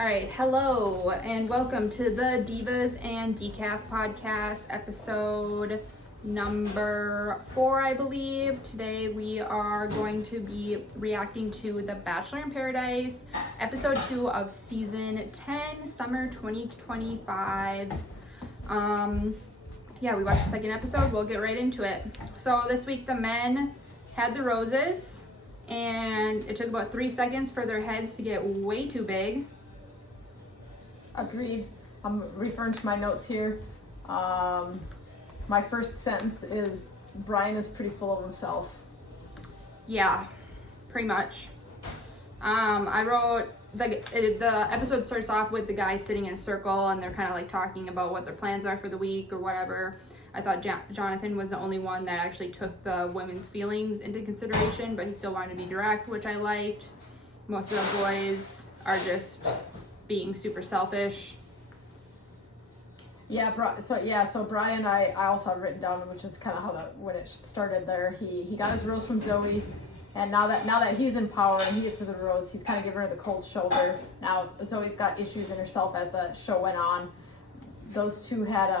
All right, hello and welcome to the Divas and Decaf podcast, episode number 4, I believe. Today we are going to be reacting to the Bachelor in Paradise, episode 2 of season 10, summer 2025. We watched the second episode. We'll get right into it. So this week the men had the roses, and it took about 3 seconds for their heads to get way too big. Agreed. I'm referring to my notes here. My first sentence is Brian is pretty full of himself. Yeah, pretty much. I wrote the episode starts off with the guys sitting in a circle and they're kind of like talking about what their plans are for the week or whatever. I thought Jonathan was the only one that actually took the women's feelings into consideration, but he still wanted to be direct, which I liked. Most of the boys are just being super selfish. So Brian, I also have written down, which is kind of when it started there. He got his rose from Zoe, and now that he's in power and he gets to the rose, he's kind of giving her the cold shoulder. Now Zoe's got issues in herself as the show went on. Those two had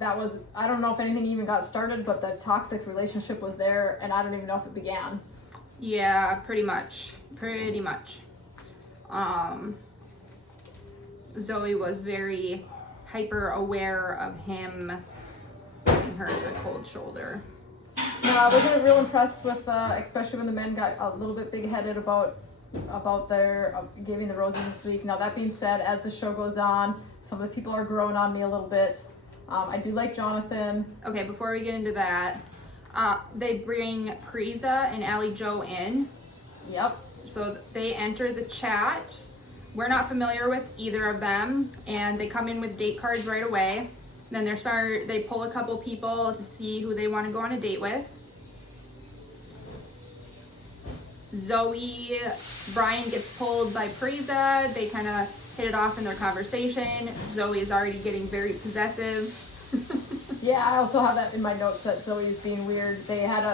I don't know if anything even got started, but the toxic relationship was there, and I don't even know if it began. Yeah, pretty much. Zoe was very hyper aware of him giving her the cold shoulder. No, I wasn't real impressed with, especially when the men got a little bit big-headed about their giving the roses this week. Now, that being said, as the show goes on, some of the people are growing on me a little bit. I do like Jonathan. Okay, before we get into that, they bring Parisa and Allie Joe in. Yep. So they enter the chat. We're not familiar with either of them, and they come in with date cards right away. Then they pull a couple people to see who they want to go on a date with. Brian gets pulled by Parisa. They kind of hit it off in their conversation. Zoe is already getting very possessive. Yeah, I also have that in my notes that Zoe's being weird. They had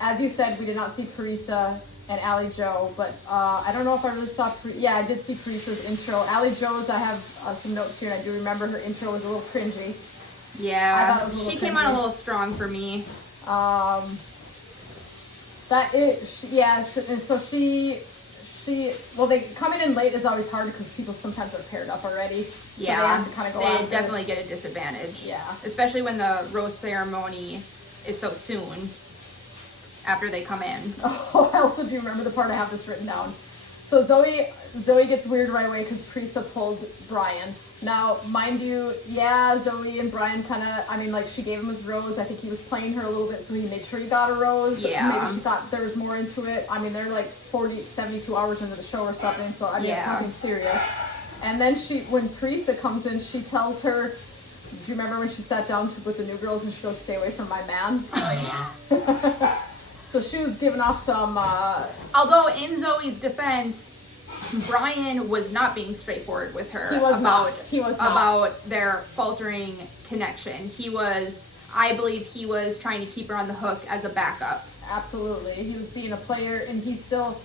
as you said, we did not see Parisa and Allie Joe, but I don't know if I really saw. I did see Parisa's intro. Allie Joe's, I have some notes here, and I do remember her intro was a little cringy. Yeah, she came on a little strong for me. They coming in late is always hard because people sometimes are paired up already. So yeah, they have to kind of go they definitely get a disadvantage. Yeah, especially when the rose ceremony is so soon after they come in. Oh, I also do remember the part I have this written down. So Zoe gets weird right away because Parisa pulled Brian. Now, mind you, Zoe and Brian she gave him his rose. I think he was playing her a little bit, so he made sure he got a rose. Yeah. Maybe she thought there was more into it. I mean, they're like 72 hours into the show or something, so it's nothing serious. And then when Parisa comes in, she tells her, do you remember when she sat down with the new girls and she goes, "Stay away from my man"? Oh, yeah. So she was giving off some... Although, in Zoe's defense, Brian was not being straightforward with her about their faltering connection. I believe he was trying to keep her on the hook as a backup. Absolutely. He was being a player, and he's still...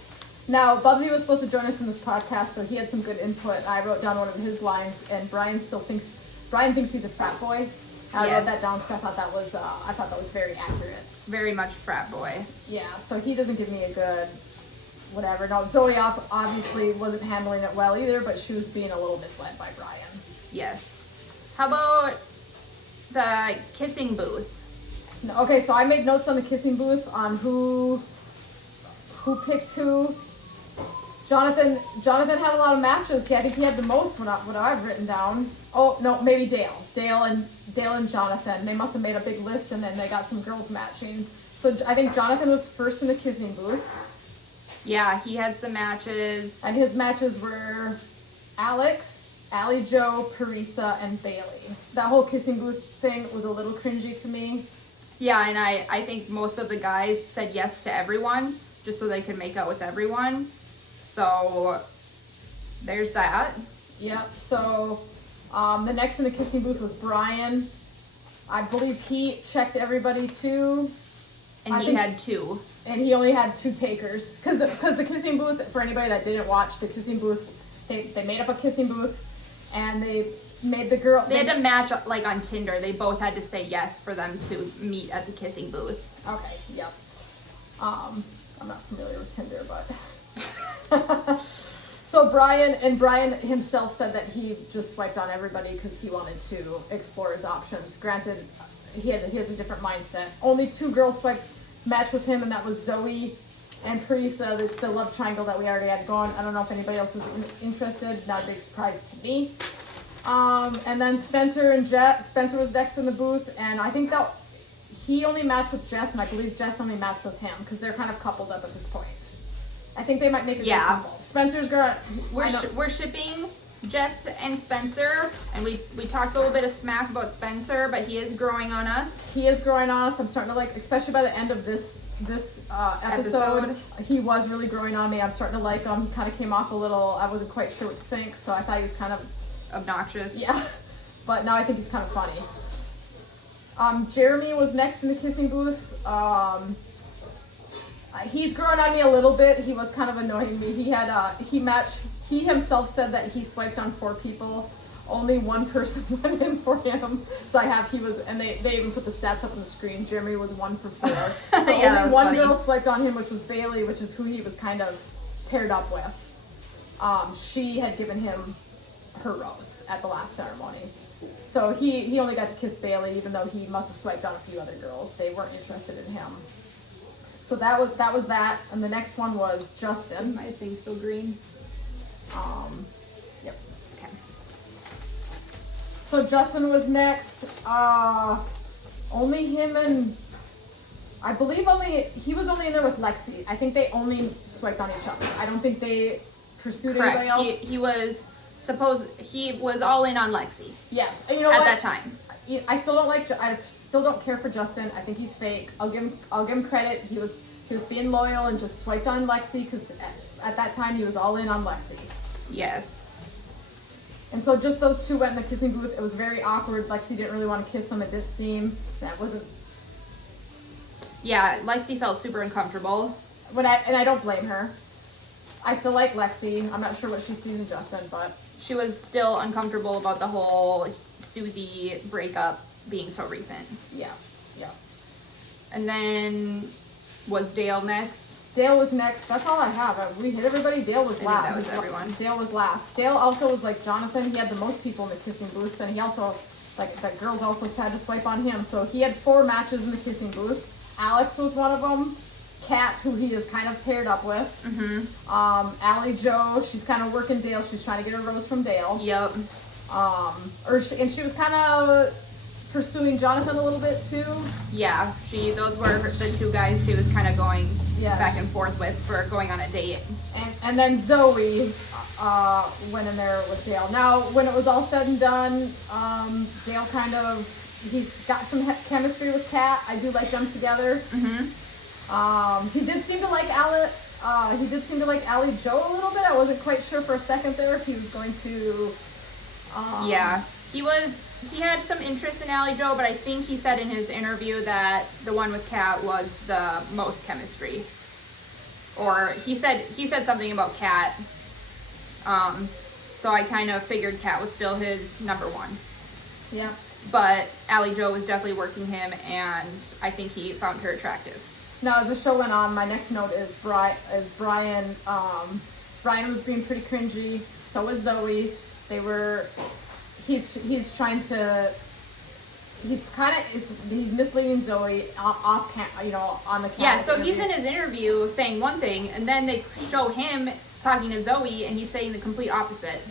Now, Bubsy was supposed to join us in this podcast, so he had some good input. I wrote down one of his lines, and Brian thinks he's a frat boy. I wrote that down because I thought that was very accurate. Very much frat boy. Yeah, so he doesn't give me a good whatever. No, Zoe obviously wasn't handling it well either, but she was being a little misled by Brian. Yes. How about the kissing booth? Okay, so I made notes on the kissing booth on who picked who. Jonathan had a lot of matches. I think he had the most what I've written down. Oh, no, maybe Dale. Dale and Jonathan. They must have made a big list, and then they got some girls matching. So I think Jonathan was first in the kissing booth. Yeah, he had some matches. And his matches were Alex, Allie Joe, Parisa, and Bailey. That whole kissing booth thing was a little cringy to me. Yeah, and I think most of the guys said yes to everyone, just so they could make out with everyone. So there's that. Yep. So the next in the kissing booth was Brian. I believe he checked everybody too. And he had 2. And he only had 2 takers. Because the kissing booth, for anybody that didn't watch, the kissing booth, they made up a kissing booth, and they made the girl... They had to match, like, on Tinder. They both had to say yes for them to meet at the kissing booth. Okay, yep. I'm not familiar with Tinder, but... So Brian himself said that he just swiped on everybody because he wanted to explore his options. Granted, he has a different mindset. Only 2 girls matched with him, and that was Zoe and Parisa, the love triangle that we already had going. I don't know if anybody else was interested. Not a big surprise to me. And then Spencer and Jess. Spencer was next in the booth, and I think that he only matched with Jess, and I believe Jess only matched with him because they're kind of coupled up at this point. I think they might make a good couple. Spencer's girl. We're shipping Jess and Spencer, and we talked a little bit of smack about Spencer, but he is growing on us. He is growing on us. I'm starting to like, especially by the end of this episode, he was really growing on me. I'm starting to like him. He kind of came off a little, I wasn't quite sure what to think, so I thought he was kind of obnoxious. Yeah, but now I think he's kind of funny. Jeremy was next in the kissing booth. He's grown on me a little bit. He was kind of annoying me. He himself said that he swiped on 4 people. Only 1 person went in for him. So they even put the stats up on the screen. Jeremy was 1 for 4. So yeah, only 1 funny. girl swiped on him, which was Bailey, which is who he was kind of paired up with. She had given him her rose at the last ceremony. So he only got to kiss Bailey, even though he must have swiped on a few other girls. They weren't interested in him. So that was that, and the next one was Justin. My thing's still green. Yep. Okay. So Justin was next. Only him and I believe he was only in there with Lexi. I think they only swiped on each other. I don't think they pursued anybody else. He was all in on Lexi. Yes. And you know at that time. I still don't care for Justin. I think he's fake. I'll give him credit. He was being loyal and just swiped on Lexi because at that time he was all in on Lexi. Yes. And so just those 2 went in the kissing booth. It was very awkward. Lexi didn't really want to kiss him. It didn't seem that wasn't. Yeah, Lexi felt super uncomfortable. I don't blame her. I still like Lexi. I'm not sure what she sees in Justin, but She was still uncomfortable about the whole Susie breakup being so recent. Yeah. And then was Dale next? Dale was next. That's all I have. We hit everybody. Dale was last. That was everyone. Dale was last. Dale also was like Jonathan. He had the most people in the kissing booth, and he also, like, the girls also had to swipe on him. So he had 4 matches in the kissing booth. Alex was one of them. Kat, who he is kind of paired up with. Mm-hmm. Allie Joe, she's kind of working Dale. She's trying to get a rose from Dale. Yep. And she was kind of pursuing Jonathan a little bit too. Yeah, those were the 2 guys she was kind of going back and forth with for going on a date. And then Zoe went in there with Dale. Now, when it was all said and done, Dale he's got some chemistry with Kat. I do like them together. Mm-hmm. He did seem to like Allie Joe a little bit. I wasn't quite sure for a second there if he was going to. Yeah, he had some interest in Allie Joe, but I think he said in his interview that the one with Kat was the most chemistry. Or he said something about Kat. So I kind of figured Kat was still his number 1. Yeah. But Allie Joe was definitely working him, and I think he found her attractive. Now, as the show went on, my next note is Brian. Brian was being pretty cringy. So was Zoe. He's misleading Zoe on the camera. Yeah, so he's in his interview saying one thing, and then they show him talking to Zoe, and he's saying the complete opposite.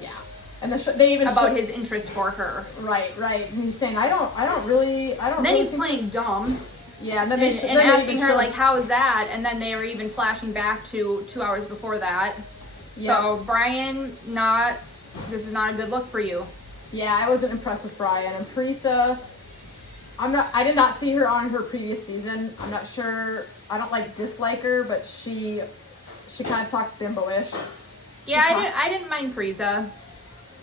Yeah, and they even about his interest for her. Right. And he's saying, I don't really. Then he's playing dumb. Yeah, and then asking her like, how is that? And then they were even flashing back to 2 hours before that. Yeah. So Brian, this is not a good look for you. Yeah, I wasn't impressed with Brian. And Parisa, I did not see her on her previous season. I'm not sure. I don't dislike her, but she kind of talks bimbo-ish. Yeah, I didn't mind Parisa.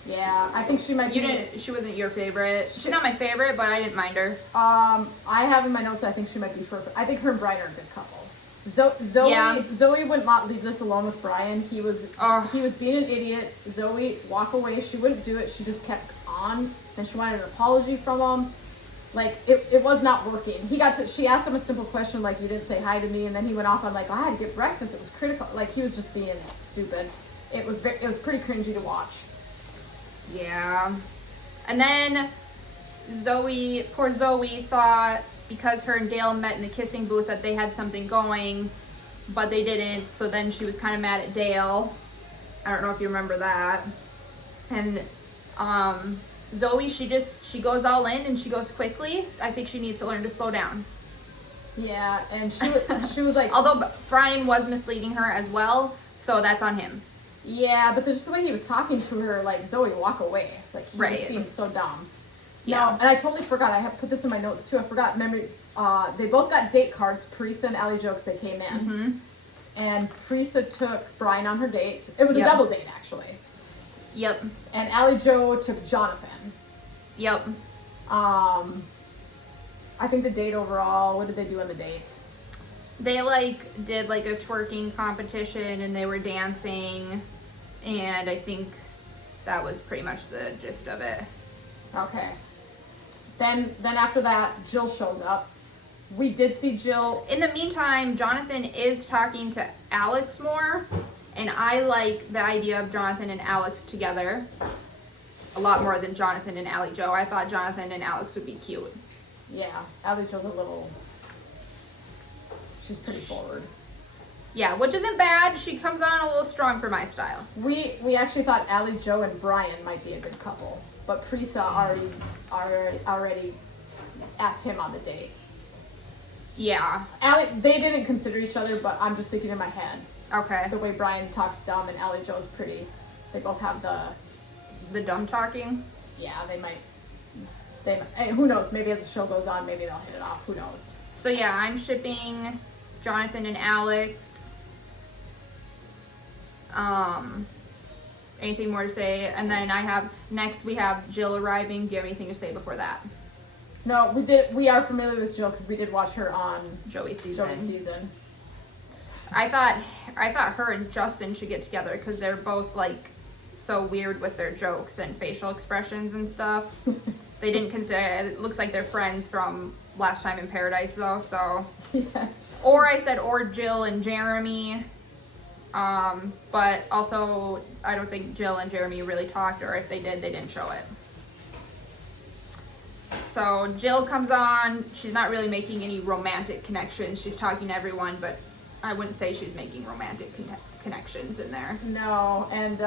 Yeah, I think she might be. She wasn't your favorite. She's not my favorite, but I didn't mind her. I have in my notes that I think she might be I think her and Brian are a good couple. Zoe would not leave this alone with Brian. He was being an idiot. Zoe, walk away. She wouldn't do it. She just kept on. Then she wanted an apology from him. Like, it was not working. She asked him a simple question like, you didn't say hi to me, and then he went off on like, I had to get breakfast. It was critical. Like, he was just being stupid. It was pretty cringy to watch. Yeah. And then poor Zoe thought because her and Dale met in the kissing booth that they had something going, but they didn't. So then she was kind of mad at Dale. I don't know if you remember that. And Zoe, she goes all in and she goes quickly. I think she needs to learn to slow down. Yeah, and she was like... Although Brian was misleading her as well, so that's on him. Yeah, but there's just the way he was talking to her, like, Zoe, walk away. Like, he was being so dumb. Yeah. No, and I totally forgot. I have put this in my notes, too. I forgot. Remember, they both got date cards, Parisa and Allie Jo, because they came in. Mm-hmm. And Parisa took Brian on her date. It was a double date, actually. Yep. And Allie Jo took Jonathan. Yep. I think the date overall, what did they do on the date? They, did, a twerking competition, and they were dancing, and I think that was pretty much the gist of it. Okay. Then after that, Jill shows up. We did see Jill. In the meantime, Jonathan is talking to Alex more, and I like the idea of Jonathan and Alex together a lot more than Jonathan and Allie Jo. I thought Jonathan and Alex would be cute. Yeah, Allie Jo's she's pretty forward. Yeah, which isn't bad. She comes on a little strong for my style. We actually thought Allie Jo and Brian might be a good couple, but Parisa already asked him on the date. Yeah. They didn't consider each other, but I'm just thinking in my head. Okay. The way Brian talks dumb and Allie Jo's pretty. They both have the dumb talking. Yeah, they might. Who knows? Maybe as the show goes on, maybe they'll hit it off. Who knows? So yeah, I'm shipping Jonathan and Alex. Anything more to say? And then we have Jill arriving. Do you have anything to say before that? No, we are familiar with Jill because we did watch her on Joey's season. I thought her and Justin should get together because they're both so weird with their jokes and facial expressions and stuff. They didn't consider it. Looks like they're friends from Last Time in Paradise though, so. Yes. Or Jill and Jeremy. But also I don't think Jill and Jeremy really talked, or if they did, they didn't show it. So Jill comes on. She's not really making any romantic connections. She's talking to everyone, but I wouldn't say she's making romantic connections in there. No, and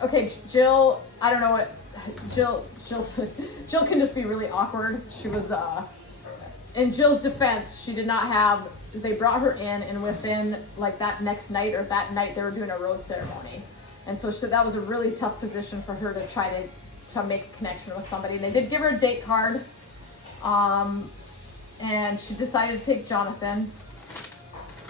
okay, Jill. I don't know what Jill can just be really awkward. She was in Jill's defense, she did not have. They brought her in, and within that next night or that night, they were doing a rose ceremony, and so that was a really tough position for her to try to make a connection with somebody. And they did give her a date card, and she decided to take Jonathan.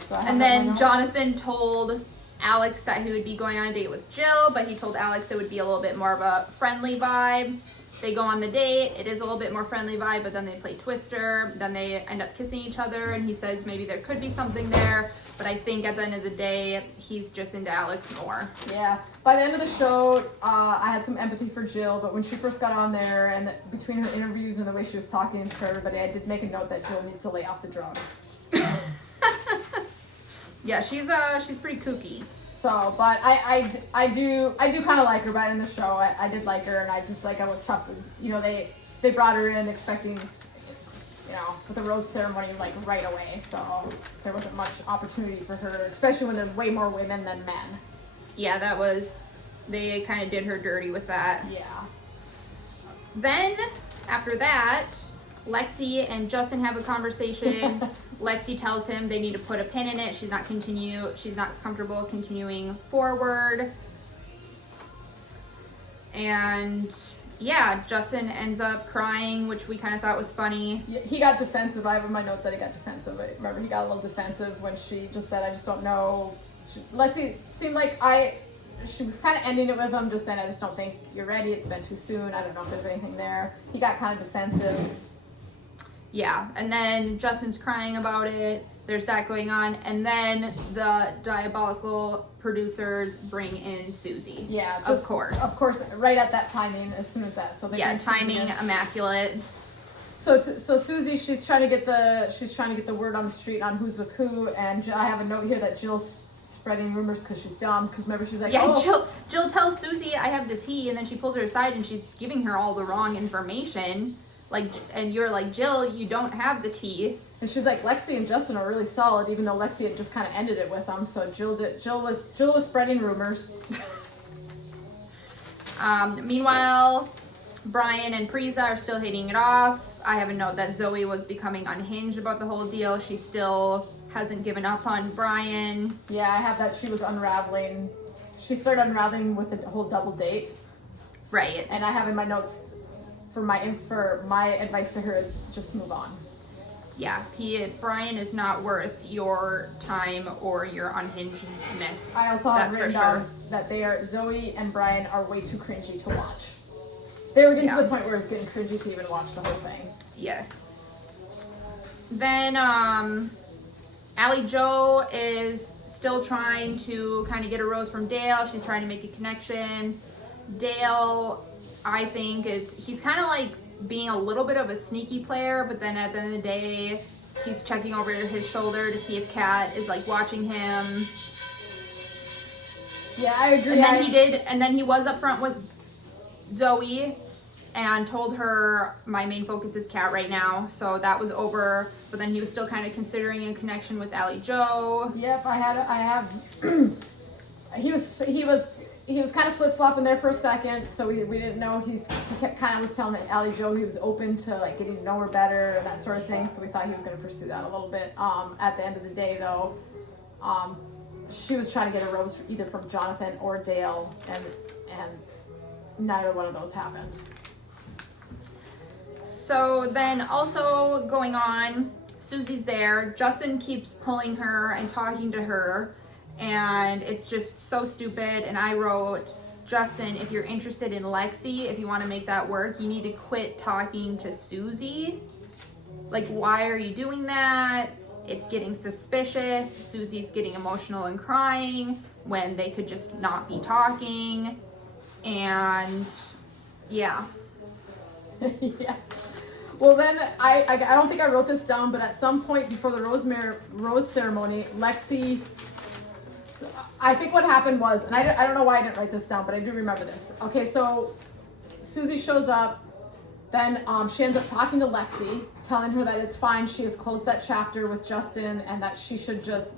So and then Jonathan told Alex that he would be going on a date with Jill, but he told Alex it would be a little bit more of a friendly vibe. They go on the date, it is a little bit more friendly vibe, but then they play Twister, then they end up kissing each other, and he says maybe there could be something there, but I think at the end of the day, he's just into Alex more. Yeah. By the end of the show, I had some empathy for Jill, but when she first got on there, and between her interviews and the way she was talking to everybody, I did make a note that Jill needs to lay off the drugs. Yeah, she's pretty kooky. So, but I do kind of like her. But in the show, I did like her, and I was tough. They brought her in expecting, with the rose ceremony right away. So there wasn't much opportunity for her, especially when there's way more women than men. Yeah, they kind of did her dirty with that. Yeah. Then after that, Lexi and Justin have a conversation. Lexi tells him they need to put a pin in it. She's not comfortable continuing forward. And yeah, Justin ends up crying, which we kind of thought was funny. Yeah, he got defensive. I have in my notes that he got defensive. I remember he got a little defensive when she just said, I just don't know. Lexi seemed like she was kind of ending it with him, just saying, I just don't think you're ready. It's been too soon. I don't know if there's anything there. He got kind of defensive. Yeah, and then Justin's crying about it. There's that going on. And then the diabolical producers bring in Susie. Yeah, of course. Of course, right at that timing, as soon as that. So they yeah, timing immaculate. So Susie, she's trying to get the word on the street on who's with who, and I have a note here that Jill's spreading rumors because she's dumb. Because remember, she's like, yeah, oh. Jill tells Susie, I have the tea, and then she pulls her aside and she's giving her all the wrong information. Like, and you're like, Jill, you don't have the tea. And she's like, Lexi and Justin are really solid, even though Lexi had just kind of ended it with them. So Jill was spreading rumors. Meanwhile, Brian and Priza are still hitting it off. I have a note that Zoe was becoming unhinged about the whole deal. She still hasn't given up on Brian. Yeah, I have that she was unraveling. She started unraveling with the whole double date. Right. And I have in my notes for my advice to her is just move on. Yeah, Brian is not worth your time or your unhingedness. I also have written down that Zoe and Brian are way too cringy to watch. They were getting to the point where it's getting cringy to even watch the whole thing. Yes. Then Allie Jo is still trying to kind of get a rose from Dale. She's trying to make a connection. Dale, I think, he's kind of like being a little bit of a sneaky player, but then at the end of the day, he's checking over his shoulder to see if Kat is like watching him. Yeah, I agree. And then he was up front with Zoe and told her, my main focus is Kat right now. So that was over, but then he was still kind of considering a connection with Allie Jo. Yep, I have he was kind of flip-flopping there for a second, so we didn't know. He kept kind of was telling Allie Jo he was open to like getting to know her better and that sort of thing, so we thought he was going to pursue that a little bit. At the end of the day though, she was trying to get a rose either from Jonathan or Dale, and neither one of those happened. So then also going on, Susie's there. Justin keeps pulling her and talking to her, and it's just so stupid. And I wrote, Justin, if you're interested in Lexi, if you want to make that work, you need to quit talking to Susie. Like, why are you doing that? It's getting suspicious. Susie's getting emotional and crying when they could just not be talking. And yeah. Yeah. Well, then I don't think I wrote this down, but at some point before the rose ceremony, Lexi, I think what happened was, and I don't know why I didn't write this down, but I do remember this. Okay, so Susie shows up, then she ends up talking to Lexi, telling her that it's fine, she has closed that chapter with Justin, and that she should just,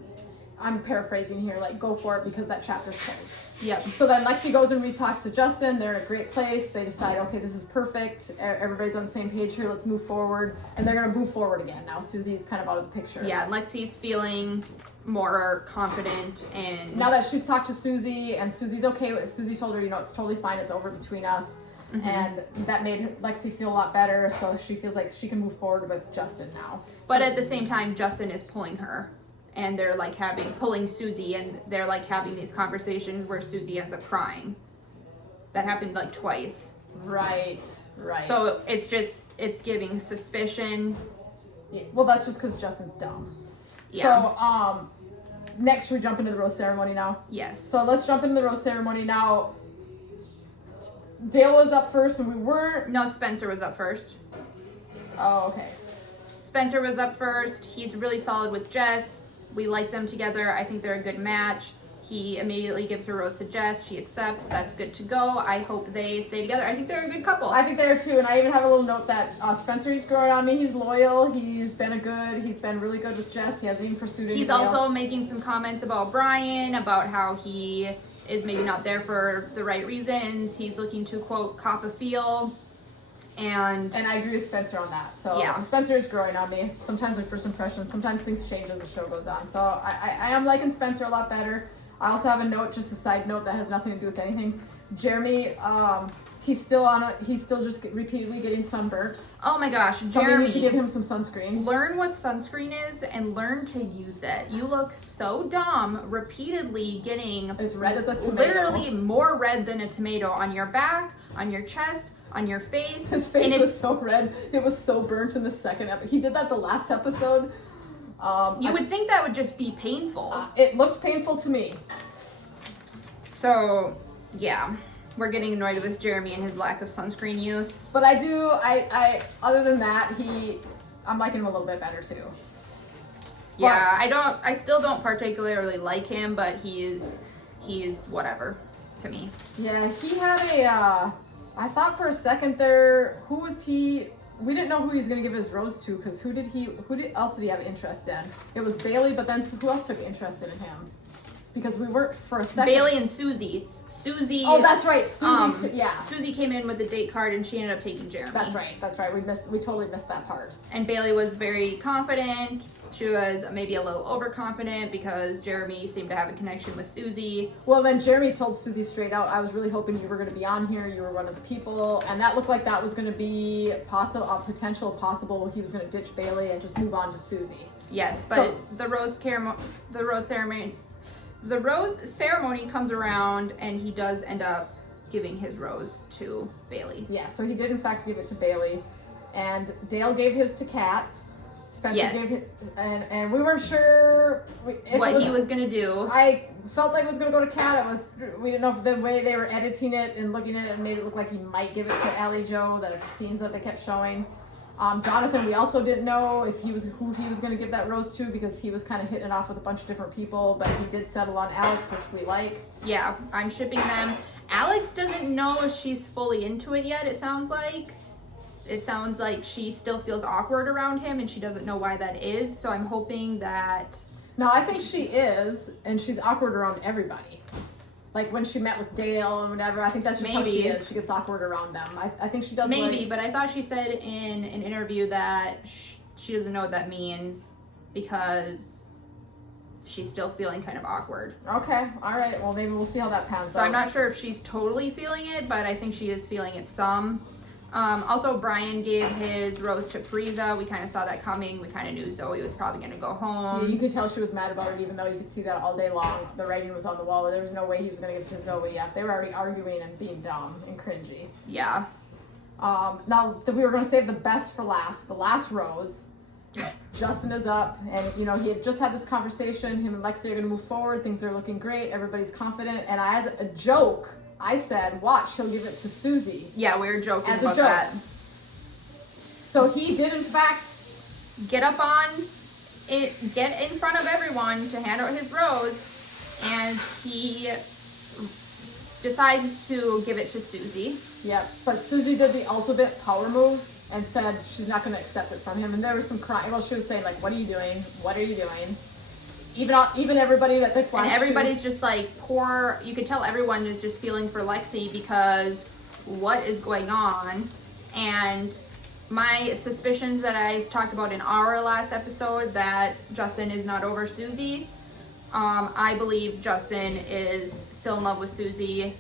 I'm paraphrasing here, like go for it because that chapter's closed. Yep. So then Lexi goes and re-talks to Justin. They're in a great place. They decide, okay, this is perfect. Everybody's on the same page here. Let's move forward. And they're going to move forward again. Now Susie's kind of out of the picture. Yeah, Lexi's feeling more confident, and now that she's talked to Susie and Susie's okay with, Susie told her, it's totally fine. It's over between us. Mm-hmm. And that made Lexi feel a lot better. So she feels like she can move forward with Justin now. But at the same time, Justin is pulling her. And they're like pulling Susie, and they're like having these conversations where Susie ends up crying. That happened like twice. Right. So it's giving suspicion. Yeah, well, that's just because Justin's dumb. Yeah. So, next we jump into the rose ceremony now. Yes. So let's jump into the rose ceremony now. Dale was up first, and we weren't. No, Spencer was up first. Oh, okay. Spencer was up first. He's really solid with Jess. We like them together. I think they're a good match. He immediately gives her rose to Jess. She accepts. That's good to go. I hope they stay together. I think they're a good couple. I think they are too. And I even have a little note that Spencer, he's growing on me. He's loyal. He's been really good with Jess. He hasn't even pursued anything He's also else. Making some comments about Brian, about how he is maybe not there for the right reasons. He's looking to, quote, cop a feel. And I agree with Spencer on that. So yeah. Spencer is growing on me. Sometimes like first impressions, sometimes things change as the show goes on. So I am liking Spencer a lot better. I also have a note, just a side note that has nothing to do with anything. Jeremy, He's still just repeatedly getting sunburnt. Oh my gosh, Somebody Jeremy. needs to give him some sunscreen. Learn what sunscreen is and learn to use it. You look so dumb repeatedly getting As red as a tomato. literally more red than a tomato on your back, on your chest, on your face. His face was so red. It was so burnt in the second episode. He did that the last episode. You would think that would just be painful. It looked painful to me. So, yeah. We're getting annoyed with Jeremy and his lack of sunscreen use. But I other than that, I'm liking him a little bit better too. Yeah, I still don't particularly like him, but he's whatever to me. Yeah, he had I thought for a second there, who was he? We didn't know who he was going to give his rose to, because who else did he have interest in? It was Bailey, but then who else took interest in him? Because we weren't for a second. Bailey and Susie. Susie. Oh, that's right. Susie, yeah. Susie came in with the date card and she ended up taking Jeremy. That's right. We totally missed that part. And Bailey was very confident. She was maybe a little overconfident because Jeremy seemed to have a connection with Susie. Well, then Jeremy told Susie straight out, I was really hoping you were going to be on here. You were one of the people. And that looked like that was going to be a potential possible he was going to ditch Bailey and just move on to Susie. Yes, but the rose ceremony comes around and he does end up giving his rose to Bailey. Yeah, so he did in fact give it to Bailey. And Dale gave his to Kat. Spencer gave his, and we weren't sure what he was gonna do. I felt like it was gonna go to Kat. We didn't know if the way they were editing it and looking at it made it look like he might give it to Allie Joe, the scenes that they kept showing. Jonathan, we also didn't know if who he was going to give that rose to, because he was kind of hitting it off with a bunch of different people, but he did settle on Alex, which we like. Yeah, I'm shipping them. Alex doesn't know if she's fully into it yet, it sounds like. It sounds like she still feels awkward around him and she doesn't know why that is, so I'm hoping that... No, I think she is, and she's awkward around everybody. Like when she met with Dale and whatever, I think that's just how she is. She gets awkward around them. I think she does. Maybe, but I thought she said in an interview that she doesn't know what that means because she's still feeling kind of awkward. Okay, all right. Well, maybe we'll see how that pans out. So I'm not sure if she's totally feeling it, but I think she is feeling it some. Also, Brian gave his rose to Parisa. We kind of saw that coming. We kind of knew Zoe was probably going to go home. Yeah, you could tell she was mad about it, even though you could see that all day long. The writing was on the wall. There was no way he was going to give it to Zoe. Yeah, they were already arguing and being dumb and cringy. Yeah. Now, we were going to save the best for last. The last rose. Justin is up, and he had just had this conversation. Him and Lexi are going to move forward. Things are looking great. Everybody's confident. And as a joke, I said, watch, he'll give it to Susie. Yeah, we were joking about that. So he did, in fact, get in front of everyone to hand out his rose, and he decides to give it to Susie. Yep, but Susie did the ultimate power move and said she's not going to accept it from him. And there was some crying. Well, she was saying, like, what are you doing? What are you doing? Even everybody that they flashed. And everybody's just like poor. You could tell everyone is just feeling for Lexi because what is going on. And my suspicions that I talked about in our last episode that Justin is not over Susie. I believe Justin is still in love with Susie.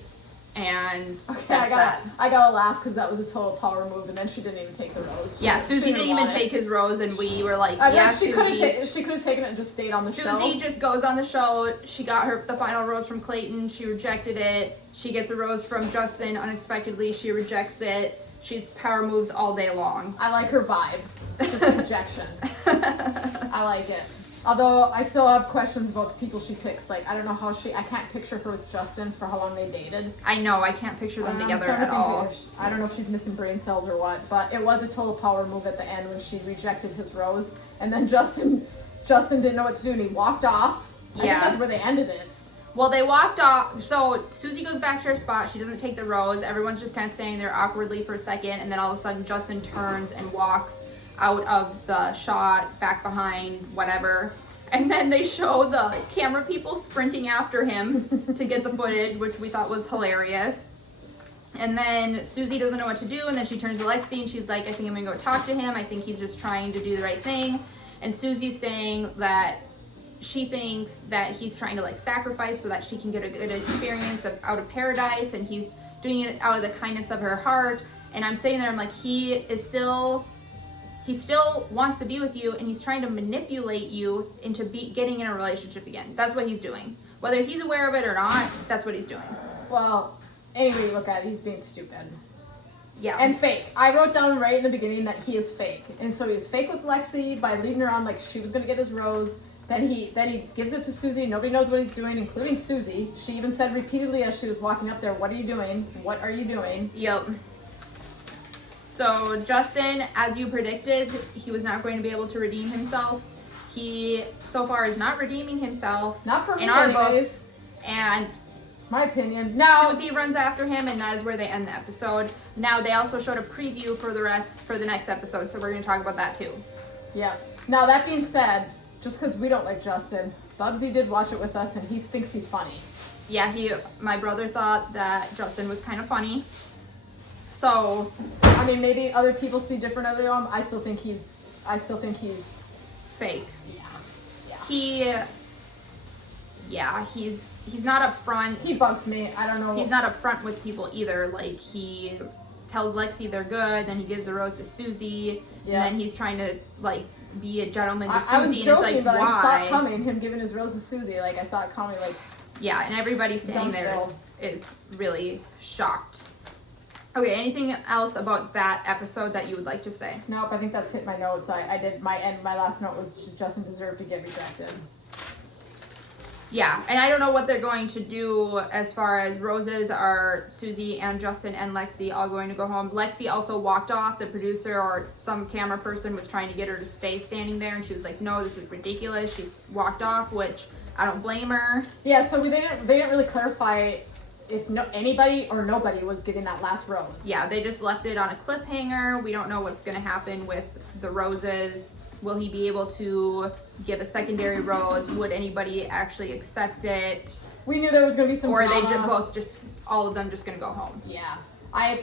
And I gotta laugh because that was a total power move, and then she didn't even take the rose. Susie didn't even take his rose, and we were like, she could have taken it and just stayed on the show. Susie just goes on the show. She got the final rose from Clayton. She rejected it. She gets a rose from Justin unexpectedly. She rejects it. She's power moves all day long. I like her vibe. Just rejection. I like it. Although I still have questions about the people she picks. Like, I don't know how I can't picture her with Justin for how long they dated. I know, I can't picture them together at all. I don't know if she's missing brain cells or what, but it was a total power move at the end when she rejected his rose. And then Justin didn't know what to do and he walked off. I think that's where they ended it. Well, they walked off. So Susie goes back to her spot. She doesn't take the rose. Everyone's just kind of standing there awkwardly for a second. And then all of a sudden, Justin turns and walks out of the shot, back behind, whatever. And then they show the camera people sprinting after him to get the footage, which we thought was hilarious. And then Susie doesn't know what to do. And then she turns to Lexi and she's like, I think I'm going to go talk to him. I think he's just trying to do the right thing. And Susie's saying that she thinks that he's trying to like sacrifice so that she can get a good experience out of paradise, and he's doing it out of the kindness of her heart. And I'm sitting there, I'm like, he still wants to be with you, and he's trying to manipulate you into getting in a relationship again. That's what he's doing. Whether he's aware of it or not, that's what he's doing. Well, anyway, look at it, he's being stupid. Yeah. And fake. I wrote down right in the beginning that he is fake. And so he was fake with Lexi by leading her on like she was going to get his rose. Then he gives it to Susie. Nobody knows what he's doing, including Susie. She even said repeatedly as she was walking up there, "What are you doing? What are you doing?" Yep. So Justin, as you predicted, he was not going to be able to redeem himself. He so far is not redeeming himself. Not for me, in our anyways. books. And My opinion. Now Susie runs after him, and that is where they end the episode. Now they also showed a preview for the next episode, so we're going to talk about that too. yeah. Now that being said, just because we don't like Justin, Bubsy did watch it with us, and he thinks he's funny. Yeah, my brother thought that Justin was kind of funny. So, I mean, maybe other people see different of him. I still think he's fake. Yeah. He's not upfront. He bugs me. I don't know. He's not upfront with people either. Like, he tells Lexi they're good, then he gives a rose to Susie, Yeah. and then he's trying to like be a gentleman to Susie, I was and joking, it's like, but why? I saw it coming. Him giving his rose to Susie, like I saw it coming. Like, Yeah, and everybody standing there is really shocked. Okay, anything else about that episode that you would like to say? nope. I think that's hit my notes. I did my last note was Justin deserved to get rejected. Yeah, and I don't know what they're going to do as far as roses are Susie and Justin and Lexi all going to go home. Lexi also walked off. The producer or some camera person was trying to get her to stay standing there, and she was like, no, this is ridiculous. She's walked off, which I don't blame her. Yeah, so they didn't really clarify if anybody or nobody was getting that last rose. Yeah, they just left it on a cliffhanger. We don't know what's going to happen with the roses. Will he be able to give a secondary rose? Would anybody actually accept it? We knew there was going to be some Or are drama. they all of them just going to go home? Yeah. I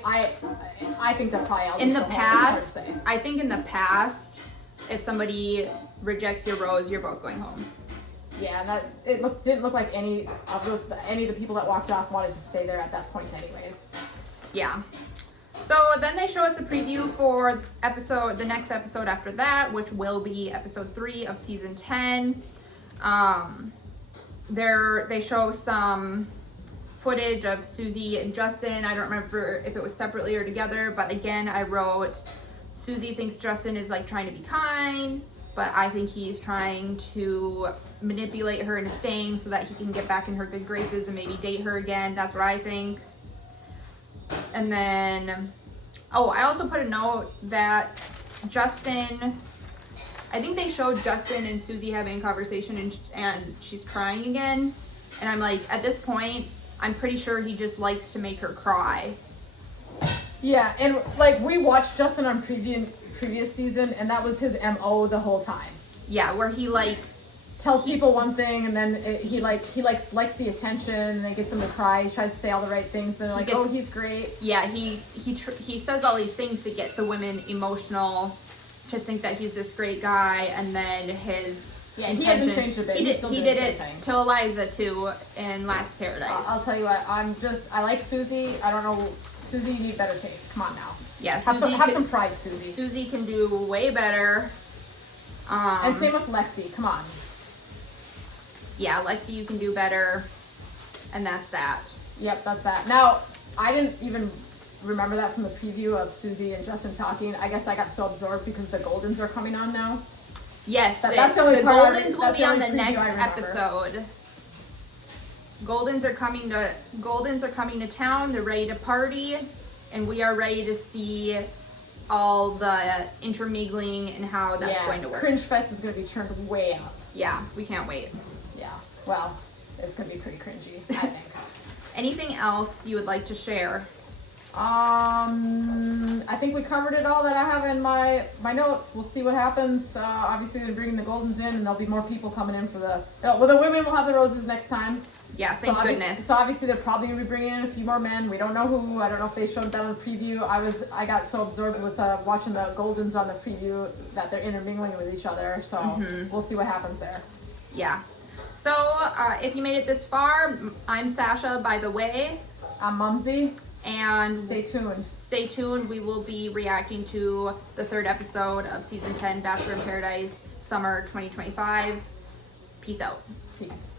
think they'll probably all In the just go home. It's past, hard to say. I think in the past, if somebody rejects your rose, you're both going home. Yeah, and didn't look like any of the people that walked off wanted to stay there at that point anyways. Yeah. So then they show us a preview for the next episode after that, which will be episode 3 of season 10. They show some footage of Susie and Justin. I don't remember if it was separately or together, but again, I wrote Susie thinks Justin is like trying to be kind, but I think he's trying to manipulate her into staying so that he can get back in her good graces and maybe date her again. That's what I think. And then, I also put a note that Justin, I think they showed Justin and Susie having a conversation, and she's crying again. And I'm like, at this point, I'm pretty sure he just likes to make her cry. Yeah, and like we watched Justin on previous season, and that was his MO the whole time. Yeah, where he like tells people one thing, and then he likes the attention, and then gets them to cry. He tries to say all the right things, and they're like, "Oh, he's great." Yeah, he says all these things to get the women emotional, to think that he's this great guy, and then his intention. He hasn't changed a bit. He did it to Eliza too in Last Paradise. I'll tell you what. I like Susie. I don't know, Susie. You need better taste. Come on now. Yeah, have some pride, Susie. Susie can do way better. And same with Lexi. Come on. Yeah, Lexi, you can do better, and that's that. Yep, that's that. Now, I didn't even remember that from the preview of Susie and Justin talking. I guess I got so absorbed because the Goldens are coming on now. Yes, that's the the part Goldens will be on the next I remember. episode. Goldens are coming to town. They're ready to party, and we are ready to see all the intermingling and how that's going to work. Cringe Fest is going to be turned way up. Yeah, we can't wait. Yeah, well, it's going to be pretty cringy, I think. Anything else you would like to share? I think we covered it all that I have in my notes. We'll see what happens. Obviously, they're bringing the Goldens in, and there'll be more people coming in for the women will have the roses next time. Yeah, thank goodness. So obviously, they're probably going to be bringing in a few more men. We don't know who. I don't know if they showed that on the preview. I got so absorbed with watching the Goldens on the preview that they're intermingling with each other. So we'll see what happens there. Yeah. So if you made it this far, I'm Sasha, by the way. I'm Mumsy. And Stay tuned. Stay tuned. We will be reacting to the 3rd episode of season 10, Bachelor in Paradise, summer 2025. Peace out. Peace.